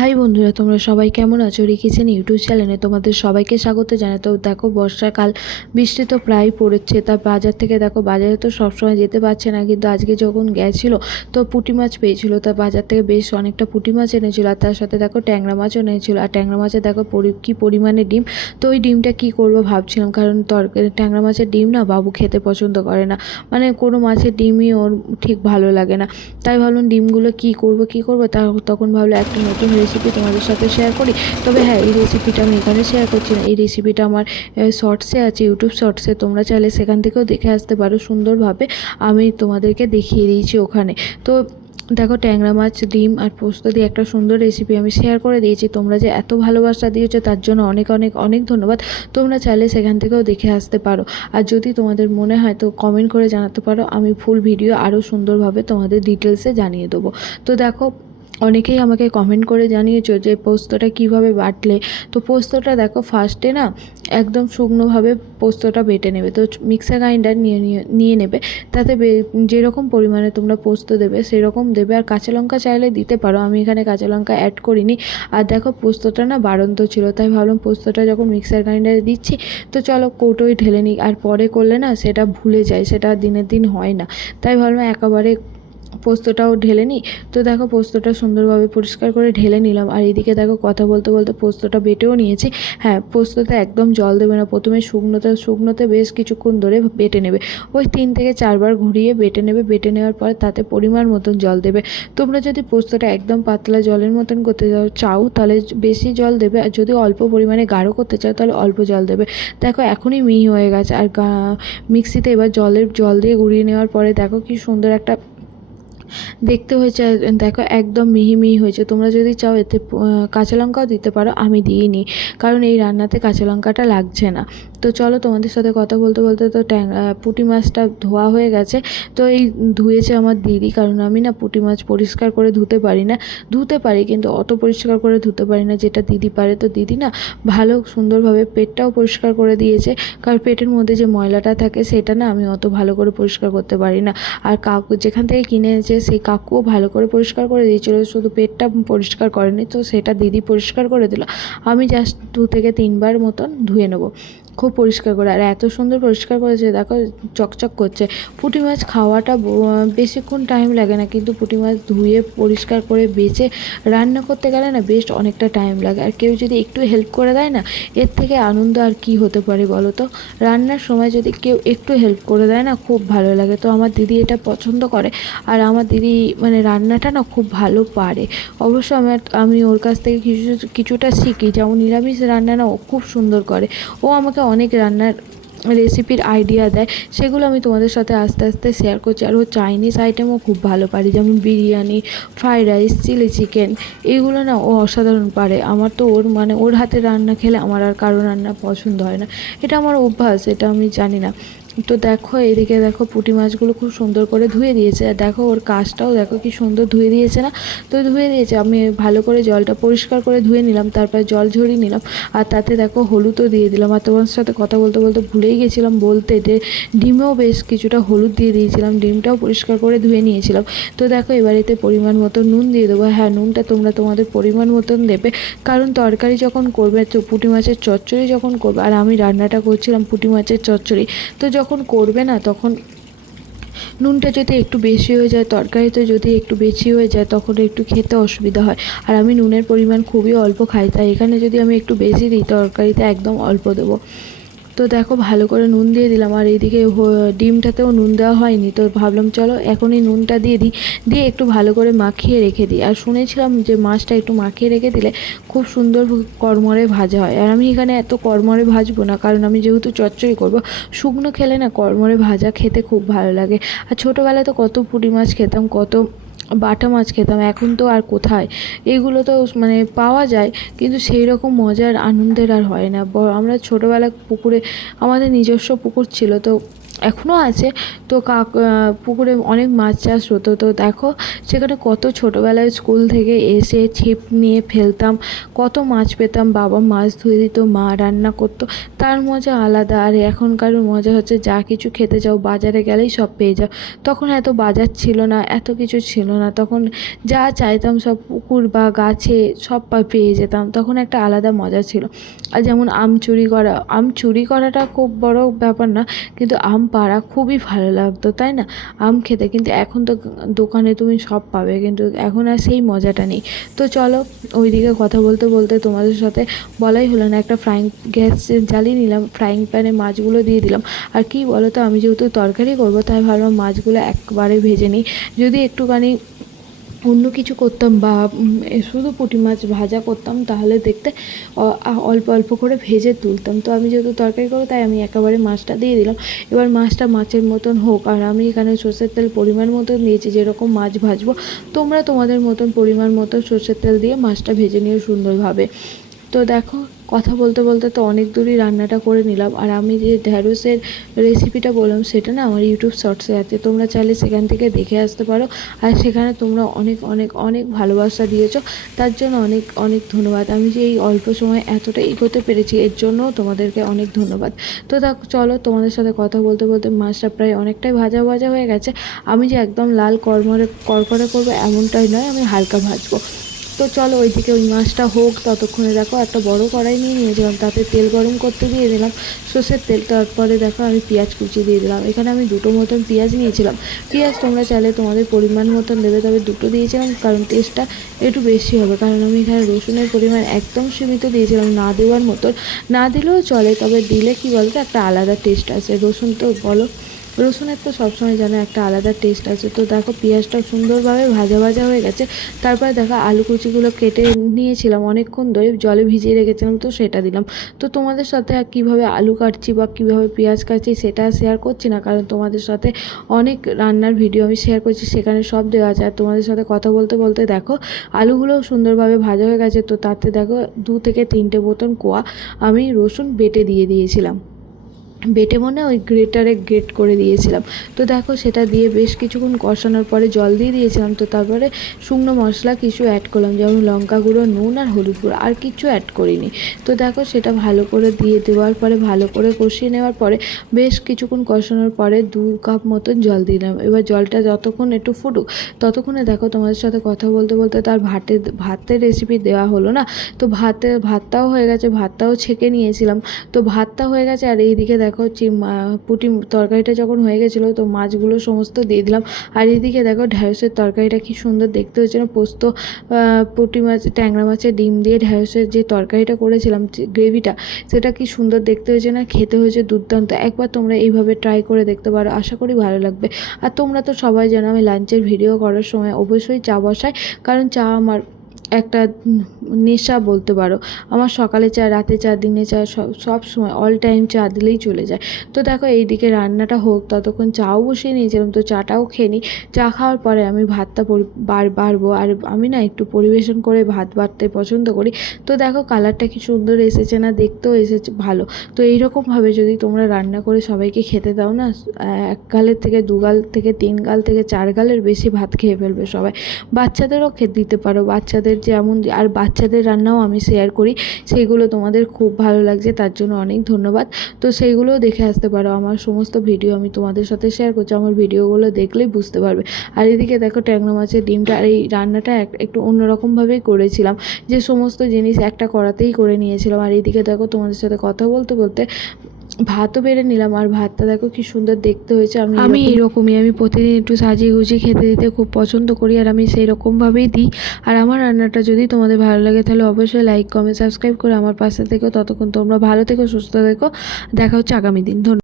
High বন্ধুরা, তোমরা সবাই কেমন আছো? রিকিচেন ইউটিউব চ্যানেলে তোমাদের সবাইকে স্বাগত জানাই। তো দেখো, বর্ষাকাল, বৃষ্টি তো প্রায় পড়েছে। তার বাজার থেকে দেখো, বাজারে তো সবসময় যেতে পারছে না, কিন্তু আজকে যখন গেছিলো তো পুঁটি মাছ পেয়েছিল। তার বাজার থেকে বেশ অনেকটা পুঁটি মাছ এনেছিল, আর তার সাথে দেখো ট্যাংরা মাছও এনেছিল। আর ট্যাংরা মাছে দেখো কী পরিমাণে ডিম। তো ওই ডিমটা কী করবো ভাবছিলাম, কারণ ট্যাংরা মাছের ডিম না বাবু খেতে পছন্দ করে না, মানে কোনো মাছের ডিমই ওর ঠিক ভালো লাগে না। তাই ভাবলাম ডিমগুলো কী করবো তখন ভাবলো একটা নতুন রেসিপি তোমাদের সাথে শেয়ার করি। তবে হ্যাঁ, এই রেসিপিটা আমি এখানে শেয়ার করছি না, এই রেসিপিটা আমার শর্টসে আছে, ইউটিউব শর্টসে, তোমরা চাইলে সেখান থেকেও দেখে আসতে পারো। সুন্দরভাবে আমি তোমাদেরকে দেখিয়ে দিয়েছি ওখানে। তো দেখো, ট্যাংরা মাছ, ডিম আর পোস্ত দিয়ে একটা সুন্দর রেসিপি আমি শেয়ার করে দিয়েছি। তোমরা যে এত ভালোবাসা দিয়েছো তার জন্য অনেক অনেক অনেক ধন্যবাদ। তোমরা চাইলে সেখান থেকেও দেখে আসতে পারো। আর যদি তোমাদের মনে হয় তো কমেন্ট করে জানাতে পারো, আমি ফুল ভিডিও আরও সুন্দরভাবে তোমাদের ডিটেলসে জানিয়ে দেবো। তো দেখো, অনেকেই আমাকে কমেন্ট করে জানিয়েছো যে পোস্তটা কিভাবে বাটলে। তো পোস্তটা দেখো, ফার্স্টে না একদম শুকনোভাবে পোস্তটা বেটে নেবে। তো মিক্সার গ্রাইন্ডার নিয়ে নেবে, তাতে যেরকম পরিমাণে তোমরা পোস্ত দেবে সেরকম দেবে। আর কাঁচা লঙ্কা চাইলে দিতে পারো, আমি এখানে কাঁচা লঙ্কা অ্যাড করিনি। আর দেখো, পোস্তটা না বাড়ন্ত ছিল, তাই ভাবলাম পোস্তটা যখন মিক্সার গ্রাইন্ডারে দিচ্ছি তো চলো কৌটোয় ঢেলে নিই। আর পরে করলে না সেটা ভুলে যায়, সেটা দিনের দিন হয় না, তাই ভাবলাম একেবারে পোস্তটাও ঢেলে নিই। তো দেখো, পোস্তটা সুন্দরভাবে পরিষ্কার করে ঢেলে নিলাম। আর এদিকে দেখো, কথা বলতে বলতে পোস্তটা বেটেও নিয়েছি। হ্যাঁ, পোস্ততে একদম জল দেবে না, প্রথমে শুকনোতে বেশ কিছুক্ষণ ধরে বেটে নেবে। ওই 3 থেকে 4 বার ঘুরিয়ে বেটে নেবে। বেটে নেওয়ার পর তাতে পরিমাণ মতন জল দেবে। তোমরা যদি পোস্তটা একদম পাতলা জলের মতন করতে চাও তাহলে বেশি জল দেবে, আর যদি অল্প পরিমাণে গাঢ় করতে চাও তাহলে অল্প জল দেবে। দেখো, এখনই মিহি হয়ে গেছে। আর মিক্সিতে এবার জল দিয়ে গুঁড়িয়ে নেওয়ার পরে দেখো কি সুন্দর একটা দেখতে হয়েছে। দেখো, একদম মিহি মিহি হয়েছে। তোমরা যদি চাও এতে কাঁচা লঙ্কাও দিতে পারো, আমি দিইনি কারণ এই রান্নাতে কাঁচা লঙ্কাটা লাগছে না। তো চলো, তোমাদের সাথে কথা বলতে বলতে তো পুঁটি মাছটা ধোয়া হয়ে গেছে। তো এই ধুয়েছে আমার দিদি, কারণ আমি না পুঁটি মাছ পরিষ্কার করে ধুতে পারি না। ধুতে পারি কিন্তু অত পরিষ্কার করে ধুতে পারি না যেটা দিদি পারে। তো দিদি না ভালো সুন্দরভাবে পেটটাও পরিষ্কার করে দিয়েছে, কারণ পেটের মধ্যে যে ময়লাটা থাকে সেটা না আমি অত ভালো করে পরিষ্কার করতে পারি না। আর কাকু যেখান থেকে কিনে এনেছে সেই কাকুও ভালো করে পরিষ্কার করে দিয়েছিল, শুধু পেটটা পরিষ্কার করেনি, তো সেটা দিদি পরিষ্কার করে দিল। আমি জাস্ট 2 থেকে 3 বার মতন ধুয়ে নেবো খুব পরিষ্কার করে। আর এত সুন্দর পরিষ্কার করেছে, দেখো চকচক করছে। পুঁটি মাছ খাওয়াটা বেশিক্ষণ টাইম লাগে না, কিন্তু পুঁটি মাছ ধুয়ে পরিষ্কার করে বেছে রান্না করতে গেলে না বেশ অনেকটা টাইম লাগে। আর কেউ যদি একটু হেল্প করে দেয় না, এর থেকে আনন্দ আর কি হতে পারে বলো তো। রান্নার সময় যদি কেউ একটু হেল্প করে দেয় না, খুব ভালো লাগে। তো আমার দিদি এটা পছন্দ করে। আর আমার দিদি মানে রান্নাটা না খুব ভালো পারে। অবশ্য আমি ওর কাছ থেকে কিছুটা শিখি, যেমন নিরামিষ রান্না না ও খুব সুন্দর করে। ও আমাকে অনেক রান্নার রেসিপির আইডিয়া দেয়, সেগুলো আমি তোমাদের সাথে আস্তে আস্তে শেয়ার করছি। আর ও চাইনিজ আইটেমও খুব ভালো পারে, যেমন biryani, fried rice, chilli chicken, এইগুলো না ও অসাধারণ পারে। আমার তো ওর হাতে রান্না খেলে আমার আর কারো রান্না পছন্দ হয় না। এটা আমার অভ্যাস, এটা আমি জানি না। তো দেখো, এদিকে দেখো পুঁটি মাছগুলো খুব সুন্দর করে ধুয়ে দিয়েছে। আর দেখো, ওর কাজটাও দেখো কি সুন্দর ধুয়ে দিয়েছে না। তো ধুয়ে দিয়েছে, আমি ভালো করে জলটা পরিষ্কার করে ধুয়ে নিলাম, তারপর জল ঝরিয়ে নিলাম। আর তাতে দেখো হলুদও দিয়ে দিলাম। আর তোমার সাথে কথা বলতে বলতে ভুলেই গেছিলাম বলতে যে ডিমেও বেশ কিছুটা হলুদ দিয়ে দিয়েছিলাম, ডিমটাও পরিষ্কার করে ধুয়ে নিয়েছিলাম। তো দেখো, এবার এতে পরিমাণ মতো নুন দিয়ে দেবো। হ্যাঁ, নুনটা তোমরা তোমাদের পরিমাণ মতন দেবে, কারণ তরকারি যখন করবে, তো পুঁটি মাছের চচ্চড়ি যখন করবে, আর আমি রান্নাটা করছিলাম পুঁটি মাছের চচ্চড়ি, তো যখন করবে না তখন নুনটা যদি একটু বেশি হয়ে যায়, তরকারিতে যদি একটু বেশি হয়ে যায়, তখন একটু খেতে অসুবিধা হয়। আর আমি নুনের পরিমাণ খুবই অল্প খাই, তাই এখানে যদি আমি একটু বেশি দিই, তরকারিতে একদম অল্প দেবো। তো দেখো, ভালো করে নুন দিয়ে দিলাম। আর এইদিকে ডিমটাতেও নুন দেওয়া হয়নি, তো ভাবলাম চলো এখনই নুনটা দিয়ে একটু ভালো করে মাখিয়ে রেখে দিই। আর শুনেছিলাম যে মাছটা একটু মাখিয়ে রেখে দিলে খুব সুন্দর কড়মড়ে ভাজা হয়। আর আমি এখানে এত কড়মড়ে ভাজবো না, কারণ আমি যেহেতু চচ্চড়ি করবো। শুকনো খেলে না কড়মড়ে ভাজা খেতে খুব ভালো লাগে। আর ছোটোবেলায় তো কত পুঁটি মাছ খেতাম, কত বাটা মাছ খেতাম, এখন তো আর কোথায়। এগুলো তো মানে পাওয়া যায়, কিন্তু সেই রকম মজার আনন্দের আর হয় না। আমরা ছোটোবেলায় পুকুরে, আমাদের নিজস্ব পুকুর ছিল, তো এখনও আছে। তো পুকুরে অনেক মাছ চাষ হতো। তো দেখো সেখানে কত ছোটোবেলায় স্কুল থেকে এসে ছিপ নিয়ে ফেলতাম, কত মাছ পেতাম, বাবা মাছ ধুয়ে দিত, মা রান্না করতো, তার মজা আলাদা। আর এখনকার মজা হচ্ছে যা কিছু খেতে যাও বাজারে গেলেই সব পেয়ে যাও। তখন এত বাজার ছিল না, এত কিছু ছিল না, তখন যা চাইতাম সব পুকুর বা গাছে সব পেয়ে যেতাম, তখন একটা আলাদা মজা ছিল। আর যেমন আম চুরি করাটা খুব বড় ব্যাপার না, কিন্তু আম পাড়া খুবই ভালো লাগতো, তাই না? আম খেতে। কিন্তু এখন তো দোকানে তুমি সব পাবে, কিন্তু এখন আর সেই মজাটা নেই। তো চলো, ওইদিকে কথা বলতে বলতে তোমাদের সাথে বলাই হলো না, একটা গ্যাস জ্বালিয়ে নিলাম, ফ্রাইং প্যানে মাছগুলো দিয়ে দিলাম। আর কি বলো তো, আমি যেহেতু তরকারি করবো তাই ভাবলাম মাছগুলো একবারে ভেজে নিই। যদি একটুখানি অন্য কিছু করতাম বা শুধু পুঁটি মাছ ভাজা করতাম তাহলে দেখতে অল্প অল্প করে ভেজে তুলতাম। তো আমি যেহেতু তরকারি করবো তাই আমি একেবারে মাছটা দিয়ে দিলাম। এবার মাছটা মাছের মতন হোক। আর আমি এখানে সর্ষের তেল পরিমাণ মতন দিয়েছি, যেরকম মাছ ভাজবো তোমরা তোমাদের মতন পরিমাণ মতো সর্ষের তেল দিয়ে মাছটা ভেজে নিও সুন্দরভাবে। তো দেখো, কথা বলতে বলতে তো অনেক দূরই রান্নাটা করে নিলাম। আর আমি যে ঢ্যাঁড়সের রেসিপিটা বললাম সেটা না আমার ইউটিউব শর্টসে আছে, তোমরা চাইলে সেখান থেকে দেখে আসতে পারো। আর সেখানে তোমরা অনেক অনেক অনেক ভালোবাসা দিয়েছো, তার জন্য অনেক অনেক ধন্যবাদ। আমি যে এই অল্প সময় এতটা এগোতে পেরেছি এর জন্য তোমাদেরকে অনেক ধন্যবাদ। তো দেখো চলো, তোমাদের সাথে কথা বলতে বলতে মাছটা প্রায় অনেকটাই ভাজা ভাজা হয়ে গেছে। আমি যে একদম লাল কড়কড়ে করবো এমনটাই নয়, আমি হালকা ভাজবো। তো চলো ওইদিকে ওই মাছটা হোক, ততক্ষণে দেখো একটা বড় কড়াই নিয়ে নিয়েছিলাম, তাতে তেল গরম করতে দিয়ে দিলাম সর্ষের তেল। তারপরে দেখো আমি পেঁয়াজ কুচি দিয়ে দিলাম। এখানে আমি দুটো মতন পেঁয়াজ নিয়েছিলাম। পেঁয়াজ তোমরা চাইলে তোমাদের পরিমাণ মতন দেবে, তবে দুটো দিয়েছিলাম কারণ টেস্টটা একটু বেশি হবে। কারণ আমি এখানে রসুনের পরিমাণ একদম সীমিত দিয়েছিলাম, না দেওয়ার মতন। না দিলেও চলে, তবে দিলে কি বলতো একটা আলাদা টেস্ট আছে। রসুন তো বলো, রসুনের তো সবসময় যেন একটা আলাদা টেস্ট আছে। তো দেখো পেঁয়াজটা সুন্দরভাবে ভাজা ভাজা হয়ে গেছে। তারপরে দেখো আলু কুচিগুলো কেটে নিয়েছিলাম অনেকক্ষণ ধরে, জলে ভিজিয়ে রেখেছিলাম, তো সেটা দিলাম। তো তোমাদের সাথে কীভাবে আলু কাটছি বা কীভাবে পেঁয়াজ কাটছি সেটা শেয়ার করছি না, কারণ তোমাদের সাথে অনেক রান্নার ভিডিও আমি শেয়ার করছি, সেখানে সব দেওয়া আছে। আর তোমাদের সাথে কথা বলতে বলতে দেখো আলুগুলোও সুন্দরভাবে ভাজা হয়ে গেছে। তো তাতে দেখো 2 থেকে 3টে বোতল কোয়া আমি রসুন বেটে দিয়ে দিয়েছিলাম, বেটে মনে ওই গ্রেটারে গ্রেট করে দিয়েছিলাম। তো দেখো সেটা দিয়ে বেশ কিছুক্ষণ কষানোর পরে জল দিয়ে দিয়েছিলাম। তো তারপরে শুকনো মশলা কিছু অ্যাড করলাম, যেমন লঙ্কা গুঁড়ো, নুন আর হলুদ গুঁড়ো, আর কিছু অ্যাড করিনি। তো দেখো সেটা ভালো করে দিয়ে দেওয়ার পরে ভালো করে কষিয়ে নেওয়ার পরে বেশ কিছুক্ষণ কষানোর পরে 2 কাপ মতন জল দিলাম। এবার জলটা যতক্ষণ একটু ফুটুক ততক্ষণে দেখো তোমাদের সাথে কথা বলতে বলতে তার ভাতের রেসিপি দেওয়া হলো না। তো ভাতটাও হয়ে গেছে, ভাতটাও ছেঁকে নিয়েছিলাম। তো ভাতটা হয়ে গেছে। আর এইদিকে দেখো পুঁটি তরকারিটা যখন হয়ে গেছিলো তো মাছগুলো সমস্ত দিয়ে দিলাম। আর এদিকে দেখো ঢ্যাঁড়সের তরকারিটা কি সুন্দর দেখতে হয়েছে না, পোস্ত পুঁটি মাছ ট্যাংরা মাছের ডিম দিয়ে ঢ্যাঁড়সের যে তরকারিটা করেছিলাম, যে গ্রেভিটা, সেটা কি সুন্দর দেখতে হয়েছে না, খেতে হয়েছে দুর্দান্ত। একবার তোমরা এইভাবে ট্রাই করে দেখতে পারো, আশা করি ভালো লাগবে। আর তোমরা তো সবাই জানো আমি লাঞ্চের ভিডিও করার সময় অবশ্যই চা বসাই, কারণ চা আমার একটা নেশা বলতে পারো। আমার সকালে চা, রাতে চা, দিনে চা, সব সময় অল টাইম চা দিলেই চলে যায়। তো দেখো এইদিকে রান্নাটা হোক, ততক্ষণ চাও বসিয়ে নিয়েছিলাম, তো চাটাও খেয়ে নিই। চা খাওয়ার পরে আমি ভাতটা বাড়বো। আর আমি না একটু পরিবেশন করে ভাত বাড়তে পছন্দ করি। তো দেখো কালারটা কি সুন্দর এসেছে না, দেখতেও এসেছে ভালো। তো এইরকমভাবে যদি তোমরা রান্না করে সবাইকে খেতে দাও না, 1 গালের থেকে 2 গাল থেকে 3 গাল থেকে 4 গালের বেশি ভাত খেয়ে ফেলবে সবাই। বাচ্চাদেরও খেতে দিতে পারো, বাচ্চাদের যেমন। আর বাচ্চাদের রান্নাও আমি শেয়ার করি, সেইগুলো তোমাদের খুব ভালো লাগছে, তার জন্য অনেক ধন্যবাদ। তো সেইগুলোও দেখে আসতে পারো, আমার সমস্ত ভিডিও আমি তোমাদের সাথে শেয়ার করছি, আমার ভিডিওগুলো দেখলেই বুঝতে পারবে। আর এদিকে দেখো ট্যাংরা মাছের ডিমটা, আর এই রান্নাটা একটু অন্যরকমভাবেই করেছিলাম, যে সমস্ত জিনিস একটা কড়াতেই করে নিয়েছিলাম। আর এইদিকে দেখো তোমাদের সাথে কথা বলতে বলতে ভাতও বেড়ে নিলাম। আর ভাতটা দেখো কি সুন্দর দেখতে হয়েছে। আমি এরকমই, আমি প্রতিদিন একটু সাজিয়ে গুছিয়ে খেতে দিতে খুব পছন্দ করি, আর আমি সেই রকমভাবেই দিই। আর আমার রান্নাটা যদি তোমাদের ভালো লাগে তাহলে অবশ্যই লাইক, কমেন্ট, সাবস্ক্রাইব করে আমার পাশে থেকো। ততক্ষণ তোমরা ভালো থেকো, সুস্থ থেকো। দেখা হচ্ছে আগামী দিন। ধন্যবাদ।